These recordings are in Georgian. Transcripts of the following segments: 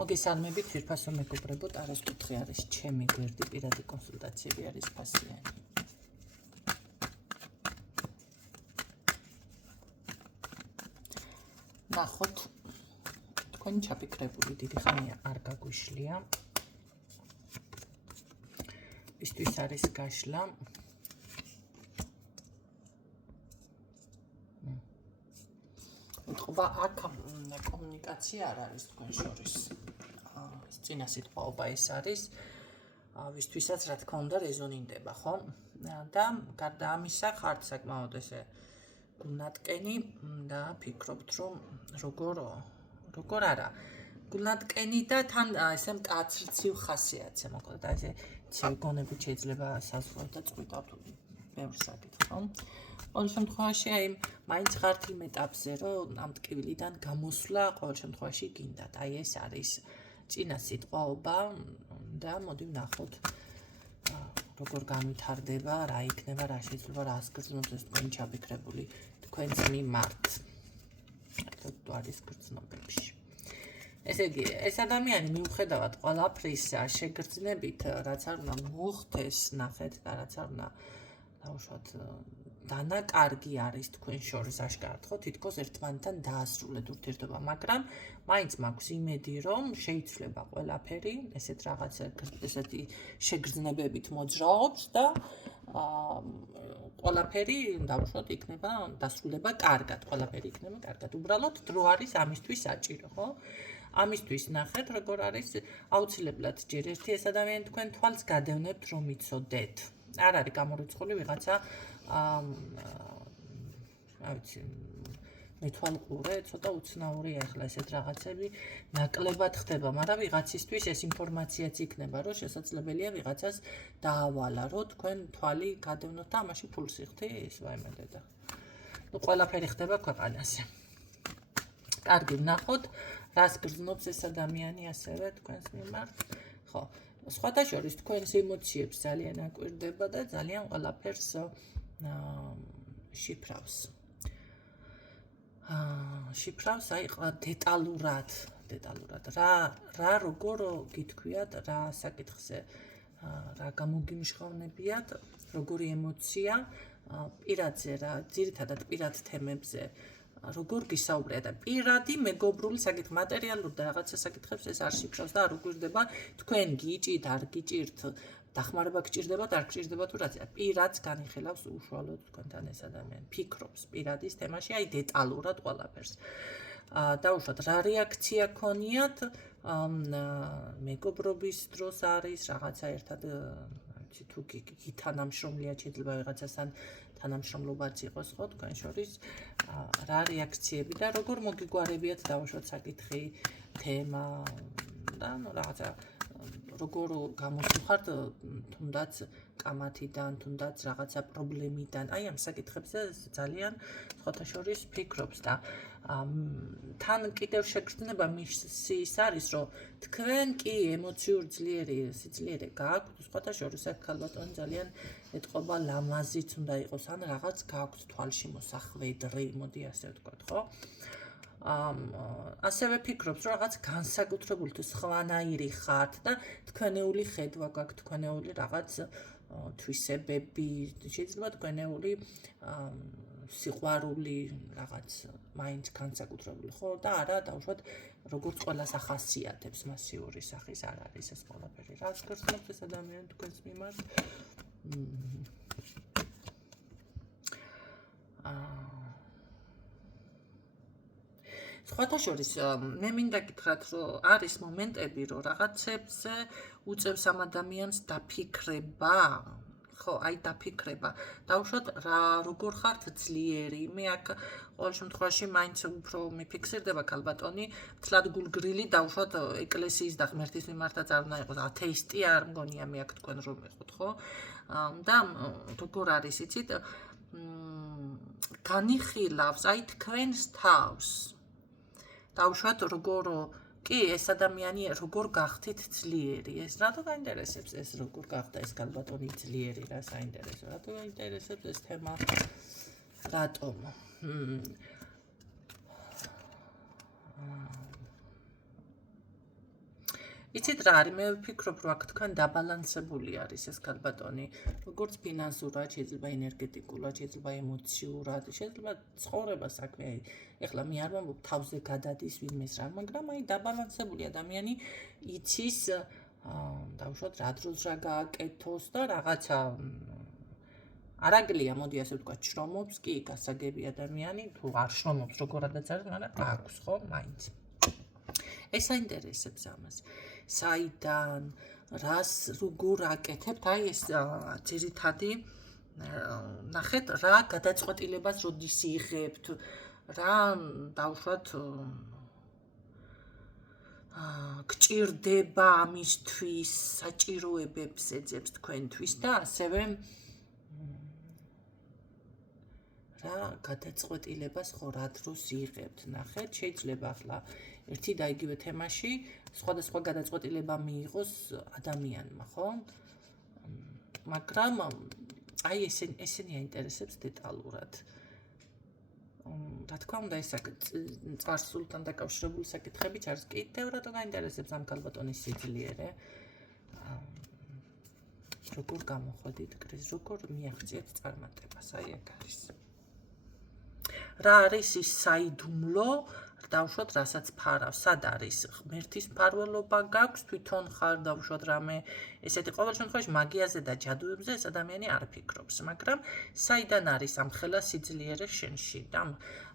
მოგესალმებით, ვირფასო მეგობრებო, ტაროს კუთხე არის ჩემი გვერდი, პირადი კონსულტაციები არის ფასიანი. ნახოთ, თქვენი ჩაფიქრებული დიდი ხანია არ გაგვიშლია. ისთვის არის გაშლა. უთხრა აქ კომუნიკაცია არ არის თქვენ შორის. წინა სიტყვაობა ეს არის, ვისთვისაც რა თქმა უნდა რეზონირდება, ხო? და გარდა ამისა ხართ საკმაოდ ესე გულნატკენი და ფიქრობთ, რომ როგორ არა. გულნატკენი და თან ესე მკაცრცივ ხასიათზე, მოკლედ ესე ცივი გონებით შეიძლება საზღვაო და წვიტავთ ბევრ საკითხს, ხო? ყოველ შემთხვევაში აი მაინც ხართ იმ ეტაპზე, რომ ამ ტკივილიდან გამოსვლა ყოველ შემთხვევაში გინდათ. აი ეს არის წინა სიტყვაობა და მოდი ვნახოთ როგორ განვითარდება, რა იქნება, რა შეიძლება, რას გრძნობს ეს თქვენი ჩაფიქრებული თქვენს მიმართ. საერთოდ არის გრძნობებში. ესე იგი, ეს ადამიანი მიუხედავად ყველაფრის შეგრძნებით, რაც არ უნდა მოხდეს, ნახეთ და რაც არ უნდა დავუშვათ დანაკარგი არის თქვენ შორის აშკარად, ხო, თითქოს ერთმანეთთან დაასრულეთ ურთიერთობა, მაგრამ მაინც მაქვს იმედი, რომ შეიცვლება ყველაფერი, ესეთ რაღაცა, ესეთი შეგრძნებებით მოძრაობს და ყველაფერი დავუშვათ იქნება დასრულება კარგად, ყველაფერი იქნება კარგად. უბრალოდ დრო არის ამისთვის საჭირო, ხო? ამისთვის ნახეთ, როგორ არის აუცილებლად ჯერ ერთი ეს ადამიანი თქვენ თვალს გადევნებთ, რომ იცოდეთ. არ არის გამორიცხული ვიღაცა რა ვიცი მეთვალყურე, ცოტა უცნაური ახლა ესეთ რაღაცები ნაკლებად ხდება, მაგრამ ვიღაცისთვის ეს ინფორმაციაც იქნება, რომ შესაძლებელია ვიღაცას დაავალა, რომ თქვენ თვალი გადევნოთ და ამაში ფულს იხდი, ის ვაიმედე და ყველაფერი ხდება ქვეყანაზე. კარგი, ვნახოთ, რას გრძნობს ეს ადამიანი ასევე თქვენს მიმართ. ხო, სხვათა შორის თქვენს ემოციებს ძალიან აკვირდება და ძალიან ყველაფერს შიფრავს. შიფრავს აი დეტალურად, რა როგორ გითქვიათ, რა საკითხზე, რა გამოგიმჟღავნებიათ, როგორი ემოცია, პირადზე რა, ძირითადად პირად თემებზე, როგორ გისაუბრეთ და პირადი მეგობრული საკითხი, მატერიალური და რაღაცა საკითხებს ეს არ შიფრავს და არ უგვირდება თქვენ გიჭირთ, არ გიჭირთ, დახმარება გჭირდებათ, არ გჭირდებათ თუ რაც. პირადს განიხილავს უშუალოდ თქვენთან ეს ადამიანი, ფიქრობს პირადის თემაში, აი დეტალურად ყველაფერს. დავუშვათ, რა რეაქცია ქონიათ, მეგობრობის დროს არის რაღაცა ერთად, თუ გითანამშრომლია, შეიძლება ვიღაცასთან თანამშრომლობაც იყოს, ხო, თქვენ შორის, რა რეაქციები და როგორ მოგიგვარებიათ დავუშვათ საკითხი, თემა და რაღაცა როგორ გამოსუხართ თუნდაც კამათიდან, თუნდაც რაღაცა პრობლემიდან, აი ამ საკითხებზე ძალიან სხვათა შორის ფიქრობს და თან კიდევ შეგრძნება ის არის, რომ თქვენ კი ემოციურ სიძლიერე გააქვთ, სხვათა შორის აქ ქალბატონი ძალიან ეტყობა ლამაზიც უნდა იყოს, ან რაღაც გააქვთ თვალში მოსახვედრი, მოდი ასე ვთქვათ, ხო? ასევე ფიქრობს, რომ რაღაც განსაკუთრებული თუ სხვანაირი ხართ და თქვენეული ხედვა გაქვთ, თქვენეული რაღაც თვისებები, შეიძლება თქვენეული სიყვარული რაღაც მაინც განსაკუთრებული, ხო? და არა დავუშვათ, როგორც ყველას ახასიათებს მასიური სახის არ არის ეს ყველაფერი. რას გრძნობს ეს ადამიანი თქვენს მიმართ? სხვათა შორის მე მინდა გითხრათ, რომ არის მომენტები, რომ რაღაცებზე უწევს ამ ადამიანს დაფიქრება, ხო, აი დაფიქრება. დავუშვათ, როგორ ხართ ძლიერი, მე აქ ყოველ შემთხვევაში მაინც უფრო მიფიქსირდება ქალბატონი, თლად გულგრილი, დავუშვათ, ეკლესიის და ღმერთის მიმართაც არ უნდა იყოს, ათეისტი არ მგონია მე აქ თქვენ რომ იყოთ, ხო? და როგორ არის, იცით, განიხილავს აი თქვენს თავს. დავუშვათ, როგორ კი ეს ადამიანი როგორ გახდით ძლიერი, ეს რატო გაინტერესებს ეს როგორ გახდა ეს ქალბატონი ძლიერი, რა საინტერესო, რატო გაინტერესებს ეს თემა, რატომ? იცით რა არის, მე ვფიქრობ, რომ აქ თქვენ დაბალანსებული არის ეს ქალბატონი, როგორც ფინანსურად, შეიძლება ენერგეტიკულად, შეიძლება ემოციურად, შეიძლება ცხოვრება საქმე. ეხლა მე არ ვამბობ თავზე გადადის ვინმეს რა, მაგრამ აი დაბალანსებული ადამიანი იცის დავუშვათ რა დროს რა გააკეთოს და რაღაცა არაგლია, მოდი ასე ვთქვათ, შრომობს კი, გასაგები ადამიანი, თუ არ შრომობს როგორადაც არის, მაგრამ აქვს ხო, მაინც. ეს აინტერესებს ამას. საიდან, რას როგორ აკეთებთ, აი ეს ძირითადი ნახეთ, რა გადაწყვეტილებას როდის იღებთ, რა დავუშვათ გჭირდება ამისთვის, საჭიროებებს ეძებს თქვენთვის და ასევე რა გადაწყვეტილებას ხო რა დროს იღებთ, ნახეთ, შეიძლება ახლა ერთი და იგივე თემაში სხვადასხვა გადაწყვეტილება მიიღოს ადამიანმა, ხო? მაგრამ აი ესენი აინტერესებს დეტალურად. რა თქმა უნდა, ეს წარსულთან დაკავშირებული საკითხებიც არის კიდევ რატო გაინტერესებს ამ ქალბატონის სიძლიერე? როგორ გამოходит კრიზ, როგორ მიაღწიეთ წარმატებას, აი ეგ არის. რა არის ის საიდუმლო, დავუშვათ, რასაც ფარავ, სად არის ღმერთის მფარველობა გაქვს, თვითონ ხარ დავუშვათ რამე ესეთი ყოველ შემთხვევაში მაგიაზე და ჯადუებზე ეს ადამიანი არ ფიქრობს, მაგრამ საიდან არის ამ ხელა სიძლიერე შენში და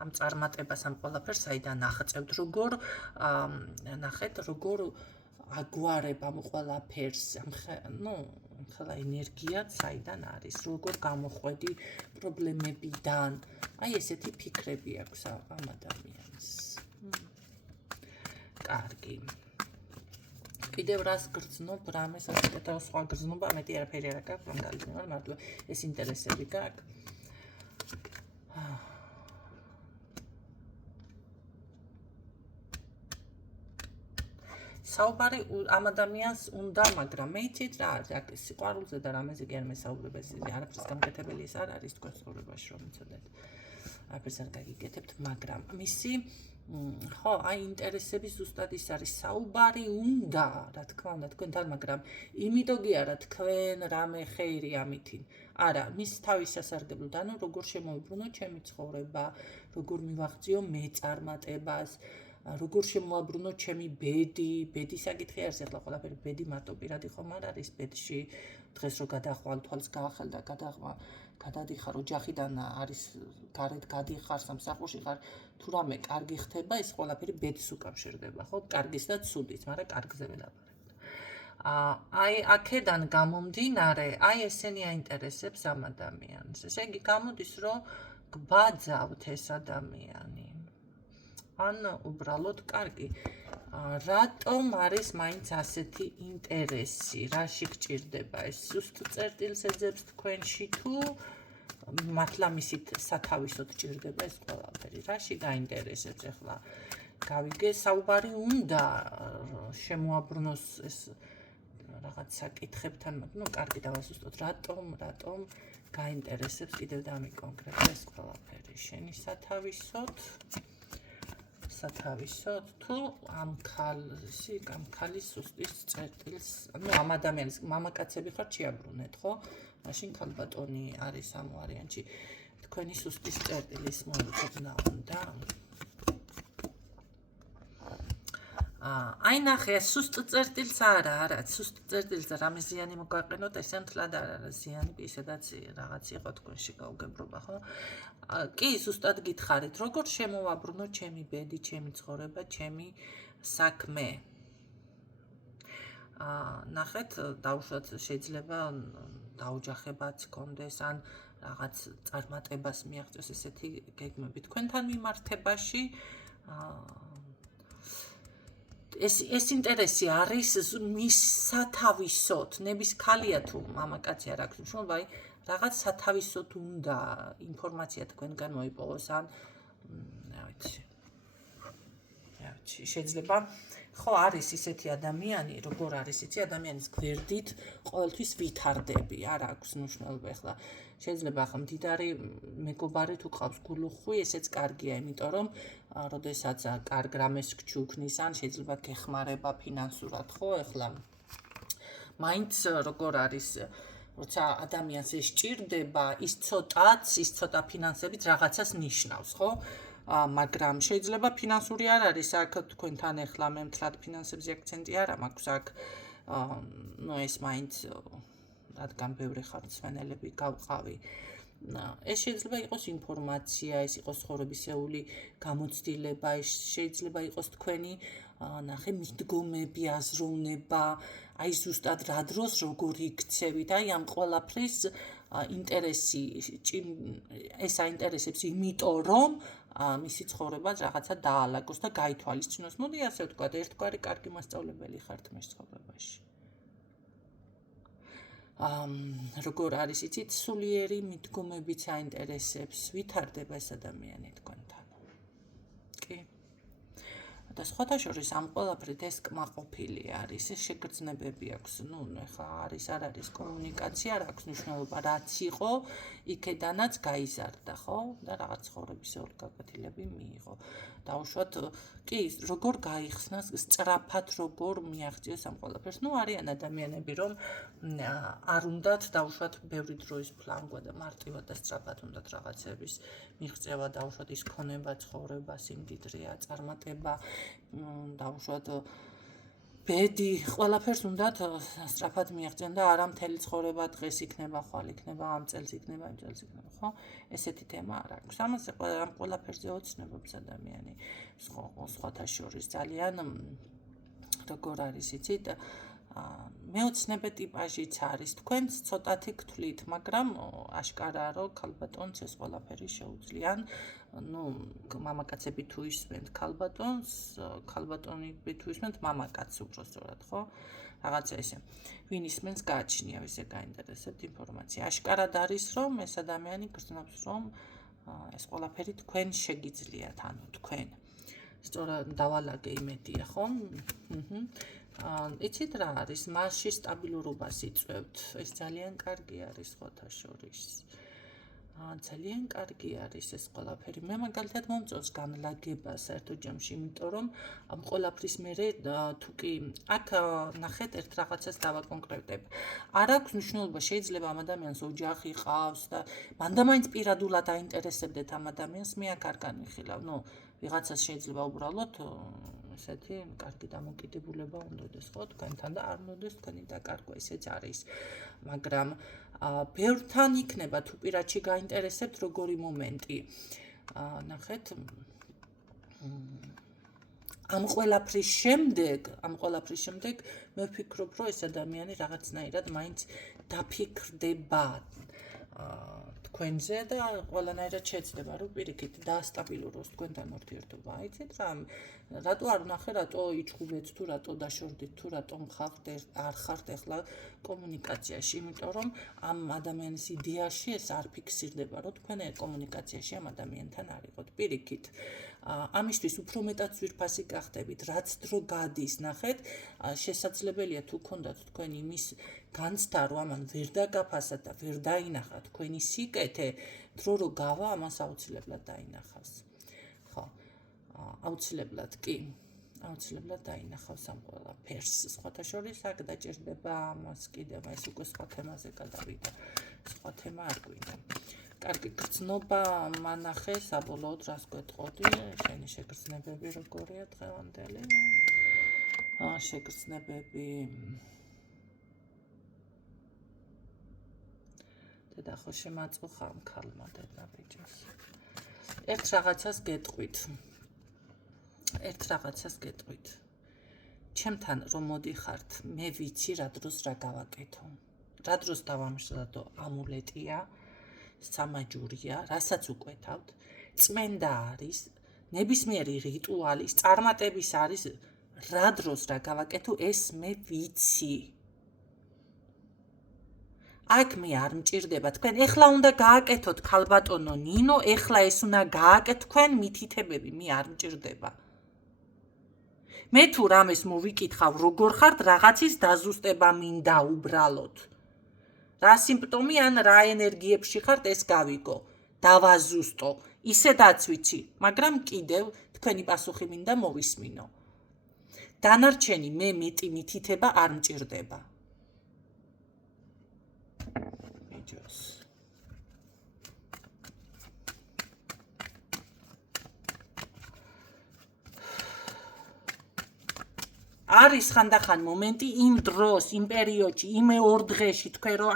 ამ წარმატებას ამ ყველაფერს საიდან აღწევთ, როგორ ნახეთ, როგორ აგვარებ ამ ყველაფერს, ხელა ენერგია საიდან არის, როგორ გამოყვედი პრობლემებიდან. აი ესეთი ფიქრები აქვს ამ ადამიანს. კარგი. კიდევ რას გრძნობ, რამეს ასეთაო სხვა გრძნობა, მეტი არაფერი არ აქვს, რომ გაიგნორ, მარტო ეს ინტერესები გაქვს. საუბარი ამ ადამიანს უნდა, მაგრამ მე იცით რა არის, სიყვარულზე და რამეზე კი არ მესაუბრებ, ეს არაფერს გამკეთებელი ეს არ არის თქვენ ცხოვრებაში, რომ იცოდეთ. არაფერს არ გაგიკეთებთ, მაგრამ მისი ხო, აი ინტერესები ზუსტად ის არის, საუბარი უნდა, რა თქმა უნდა, თქვენთან, მაგრამ იმიტომ კი არა თქვენ რამე ხეირი ამითინ. არა, მის თავის სასარგებლოდ, ანუ როგორ შემოვიბრუნო ჩემი ცხოვრება, როგორ მივაღწიო მე წარმატებას, როგორ შემოაბრუნო ჩემი ბედი საკითხი არის, ახლა ყველაფერი ბედი მარტო პირადი ხომ არ არის, ბედში დღეს რო გადახვალ, თვალს გაახელ და გადადიხარ ოჯახიდან არის გარეთ გადიხარ სამსახურში ხარ, თუ რამე კარგი ხდება, ეს ყველაფერი ბედს უკავშირდება, ხო? კარგის და ცუდის, მაგრამ კარგზე ველაპარაკ. აი აქედან გამომდინარე, აი ესენი აინტერესებს ამ ადამიანს. ესე იგი გამოდის, რომ გვაძავთ ეს ადამიანი. ან უბრალოდ კარგი. რატომ არის მაინც ასეთი ინტერესი? რაში გჭირდება ეს? ზუსტ წერტილს ეძებს თქვენში თუ მართლა მისით სათავისოდ ჭირდება ეს ყველაფერი? რაში გაინტერესებს ახლა? გავიგე, საუბარი უნდა შემოაბრუნოს ეს რაღაც საკითხებთან, კარგი დავასუსტოთ, რატომ გაინტერესებს კიდევ და მიკონკრეტო ეს ყველაფერი? შენი სათავისოდ თუ ამ ქალის სუსტის წერტილს, ამ ადამიანის მამაკაცები ხართ შეაბრუნეთ, ხო? მაშინ ქალბატონი არის ამ ვარიანტში. თქვენი სუსტის წერტილის მოუწოდნა უნდა. აი ნახე, სუსტ წერტილს არა, სუსტ წერტილს რამე ზიანი მოგაყენოთ, ესე მთლად არ არის ზიანი, ისედაც რაღაც იყო თქვენში გაუგებრობა, ხო? კი, ზუსტად გითხარით, როგორ შემოვაბრუნო ჩემი ბედი, ჩემი ცხოვრება, ჩემი საქმე. ნახეთ, დავუშვათ, შეიძლება დაოჯახებაც გქონდეს, ან რაღაც წარმატებას მიაღწიოს ესეთი გეგმები თქვენთან მიმართებაში. ეს ინტერესი არის მის სათავისოდ, ნების ქალია თუ მამაკაცი არ აქვს მნიშვნელობა, აი რაღაც სათავისოდ უნდა ინფორმაცია თქვენგან მოიპოვოს, ან რა ვიცი, შეიძლება ხო არის ისეთი ადამიანი, როგორ არის იცი, ადამიანის გვერდით ყოველთვის ვითარდები, არ აქვს მნიშვნელობა, ახლა შეიძლება ახლა მდიდარი მეგობარი თუ ყავს გულუხვი, ესეც კარგია, იმიტომ რომ როდესაც კარგ რამეს გჩუქნის ან შეიძლება გეხმარება ფინანსურად, ხო, ეხლა მაინც როგორ არის როცა ადამიანს ეს სჭირდება, ის ცოტა ფინანსებით რაღაცას ნიშნავს, ხო? მაგრამ შეიძლება ფინანსური არ არის, აქ თქვენთან ეხლა მე მთლად ფინანსებზე აქცენტი არ მაქვს, აქ ეს მაინც რადგან ბევრი ხარ მსვენელები გავყავი. ეს შეიძლება იყოს ინფორმაცია, ეს იყოს ცხოვრებისეული გამოცდილება, ეს შეიძლება იყოს თქვენი ნახე მიდგომები, აზროვნება, აი ზუსტად რა დროს როგორ იქცევით, აი ამ ყველაფრის ინტერესი ეს აინტერესებს, იმიტომ რომ მისი ცხოვრება რაღაცა დაალაგოს და გაითვალისწინოს. მოდი ასე ვთქვათ, ერთგვარი კარგი მასწავლებელი ხართ მე ცხოვრებაში. როგორ არის იცით, სულიერი მიდგომებით აინტერესებს, ვითარდება ეს ადამიანი თქვენთან. კი. და სხვათა შორის ამ ყველაფრით ეს კმაყოფილი არის, ეს შეგრძნებები აქვს, ეხლა არის არ არის კომუნიკაცია, რა აქვს მნიშვნელობა, რაც იყო, იქედანაც გაიზარდა, ხო? და რაღაც ცხოვრებისეული გაკვეთილები მიიღო. დაუშვათ, კი, როგორ გაიხსნას, სწრაფად როგორ მიაღწიოს ამ ყველაფერს. არიან ადამიანები, რომ არ უნდათ დაუშვათ ბევრი დროის ფლანგვა და მარტივად და სწრაფად უნდათ რაღაცების მიღწევა, დაუშვათ ის ქონება, ცხოვრება, სიმდიდრეა, წარმატება, დაუშვათ ბედი, ყველაფერს უნდათ სწრაფად მიაღწიონ და არა მთელი ცხოვრება დღეს იქნება, ხვალ იქნება, ამ წელს იქნება, იმ წელს იქნება, ხო? ესეთი თემა არ აქვს. ამაზე ამ ყველაფერზე ოცნებობს ადამიანი. სხვათა შორის ძალიან როგორ არის იცით, მეოცნებე ტიპაჟიც არის. თქვენც ცოტათი გთვლით, მაგრამ აშკარაა, რომ ქალბატონს ეს ყველაფერი შეუძლიან. მამაკაცები თუ ისმენთ ქალბატონს, ქალბატონები თუ ისმენთ მამაკაცს უბრალოდ, ხო? რაღაცა ესე. ვინ ისმენს გააჩნია, ვისე გაინტერესებთ ინფორმაცია. აშკარად არის, რომ ეს ადამიანი გრძნობს, რომ ეს ყველაფერი თქვენ შეგიძლიათ, ანუ თქვენ. სწორად დავალაგე იმედია, ხო? იცით რა არის, მასში სტაბილურობას იწვევთ. ეს ძალიან კარგი არის სხვათა შორის. ძალიან კარგი არის ეს ყველაფერი. მე მაგალითად მომწონს განლაგება საერთოდ ჯამში, იმიტომ რომ ამ ყველაფრის მერე თუ კი აქ ნახეთ ერთ რაღაცას დავაკონკრეტებ. არ აქვს მნიშვნელობა, შეიძლება ამ ადამიანს ოჯახი ყავს და მანდამაინც პირადულად აინტერესებდეთ ამ ადამიანს, მე აქ არ განვიხილავ. ვიღაცას შეიძლება უბრალოდ ესეთი კარგი დამოკიდებულება უნდოდეს, ხო, თქვენთან და არ უნდოდეს თქვენი დაკარგვა, ესეც არის. მაგრამ ბევრთან იქნება თუ პირადში გაინტერესებთ როგორი მომენტი. ნახეთ, ამ ყველაფრის შემდეგ მე ვფიქრობ, რომ ეს ადამიანი რაღაცნაირად მაინც დაფიქრდება თქვენზე და ყველანაირად შეეცდება, რომ პირიქით დაასტაბილუროს თქვენთან ურთიერთობა. იცით რა, რატო არ ვნახე, რატო იჩხუბეთ თუ რატო დაშორდით თუ რატო არ ხართ ახლა კომუნიკაციაში, იმიტომ რომ ამ ადამიანის იდეაში ეს არ ფიქსირდება, რომ თქვენ კომუნიკაციაში ამ ადამიანთან არ იყოთ. პირიქით, ამისთვის უფრო მეტად ძვირფასი გახდებით, რაც დრო გადის, ნახეთ, შესაძლებელია თუ გქონდათ თქვენ იმის განცდა, რომ ამან ვერ დაგაფასათ და ვერ დაინახა თქვენი სიკეთე, დრო რო გავა, ამას აუცილებლად დაინახავს. ხო, აუცილებლად კი, აუცილებლად დაინახავს ამ ყველაფერს. სხვათა შორის აქ დაჭირდება ამას კიდევ, ეს უკვე სხვა თემაზე გადავიდა. სხვა თემა არ გვინდა. კარგი, გრძნობა მანახე, საბოლოოდ რას გვეტყოდი, შენი შეგრძნებები როგორია დღევანდელი? შეგრძნებები და ხო შემაწუხა ამ ქალმა დედაბიჯოს. ერთ რაღაცას გეტყვით. ჩემთან რომ მოდიხართ, მე ვიცი რა დროს რა გავაკეთო. რა დროს დავამშრალო ამულეტია, სამაჯურია, რასაც უკვეთავთ, წმენდა არის, ნებისმიერი რიტუალის, წარმატების არის, რა დროს რა გავაკეთო, ეს მე ვიცი. აქ მე არ მჭირდება თქვენ, ეხლა უნდა გააკეთოთ ქალბატონო ნინო, ეხლა ეს უნდა გააკეთოთ თქვენ მითითებები, მე არ მჭირდება. მე თუ რამეს მოვიკითხავ, როგორ ხართ, რაღაცის დაზუსტება მინდა უბრალოდ. რა სიმპტომი ან რა ენერგიებში ხართ, ეს გავიგო, დავაზუსტო, ისედაც ვიცი, მაგრამ კიდევ თქვენი პასუხი მინდა მოვისმინო. დანარჩენი მე მეტი მითითება არ მჭირდება. მიჯოს. არის ხანდახან მომენტი იმ დროს, იმ პერიოდში, იმ 2 დღეში თქვენ რომ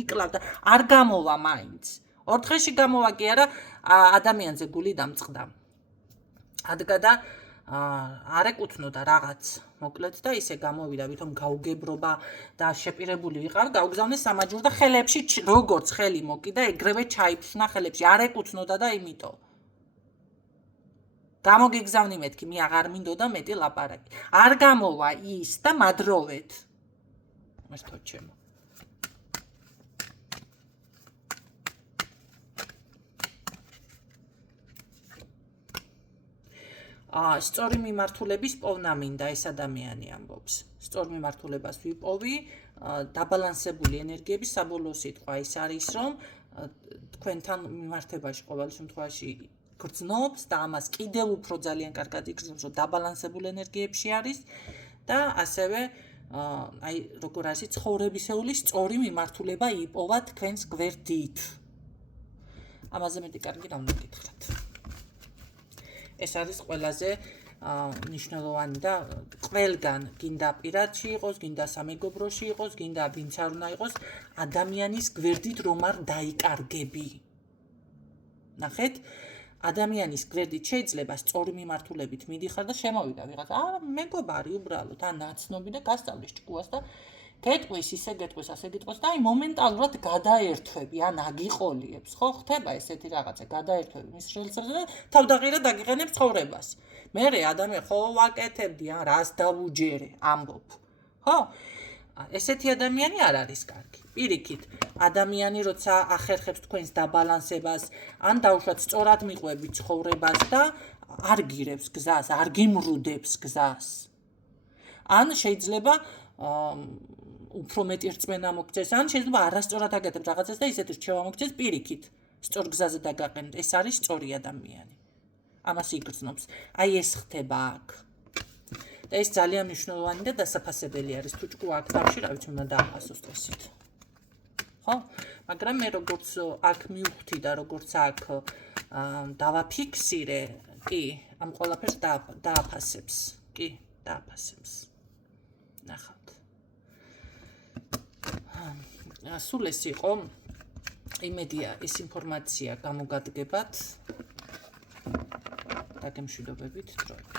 იკლავ და არ გამოვა მაინც. 2 დღეში გამოვა კი არა, ადამიანზე გული დამწყდა. ადგა და არ ეკუთვნოდა რაღაც. მოკლედ და ისე გამოვიდა, ვითომ გაუგებრობა და შეპირებული ვიყარ, გაუგზავნეს სამაჯურ და ხელებში როგორც ხელი მოკიდა, ეგრევე ჩაიფშნა ხელებში. არ ეკუთვნოდა და იმიტომ. გამოგიგზავნი მეთქი, მე აღარ მინდოდა მეტი ლაპარაკი. არ გამოვა ის და მადროვეთ. მართო ჩემო. სწორი მიმართულების პოვნა მინდა ეს ადამიანი ამბობს. სწორი მიმართულებას ვიპოვი, დაბალანსებული ენერგიები საბოლოო სიტყვა ის არის, რომ თქვენთან მიმართებაში ყოველ შემთხვევაში გრძნობს და ამას კიდევ უფრო ძალიან კარგად იგრძნობს, რომ დაბალანსებულ ენერგიებში არის და ასევე აი როგორ არის ცხოვრებისეული სწორი მიმართულება იპოვა თქვენს გვერდით. ამაზე მეტი კარგი რა უნდა გითხრათ. ეს არის ყველაზე მნიშვნელოვანი და ყველგან გინდა პირადში იყოს, გინდა სამეგობროში იყოს, გინდა ვინც არ უნდა იყოს, ადამიანის გვერდით რომ არ დაიკარგები. ნახეთ, ადამიანის გვერდით შეიძლება სწორი მიმართულებით მიდიხარ და შემოვიდა ვიღაცა, მეგობარი უბრალოდ, ნაცნობი და გასწავლის ჭკუას და გეტყვის, ისე გეტყვის, ასე გეტყვის და აი მომენტალურად გადაერთვები, აგიყოლიებს, ხო? ხდება ესეთი რაღაცა, გადაერთვები მის ხელსაყრელს და თავდაღირა დაგიყენებ ცხოვრებას. მერე ადამიანი ხო ვაკეთებდი, რას დავუჯერე, ამბობ. ხო? ესეთი ადამიანი არ არის კარგი. პირიქით, ადამიანი როცა ახერხებს თქვენს დაბალანსებას, ან დაუშვათ სწორად მიყვებით ცხოვრებას და არ გირებს გზას, არ გიმრუდებს გზას. ან შეიძლება უფრო მეტი რწმენა მოგწეს, ან შეიძლება არასწორად აკეთებ რაღაცას და ისეთ რჩევა მოგწეს პირიქით. სწორ გზაზე დაგაყენეთ, ეს არის სწორი ადამიანი. ამას იგრძნობს. აი ეს ხდება აქ. და ეს ძალიან მნიშვნელოვანი და დასაფასებელი არის. თუ ჭკუა აქ თავში, რა ვიცი, უნდა დააფასოს წესით. ხო? მაგრამ მე როგორც აქ მივხვდი და როგორც აქ დავაფიქსირე, კი, ამ ყველაფერს დააფასებს. კი, დააფასებს. ნახავთ. სულ ეს იყო, იმედია ეს ინფორმაცია გამოგადგებათ. დაგემშვიდობებით დროებით.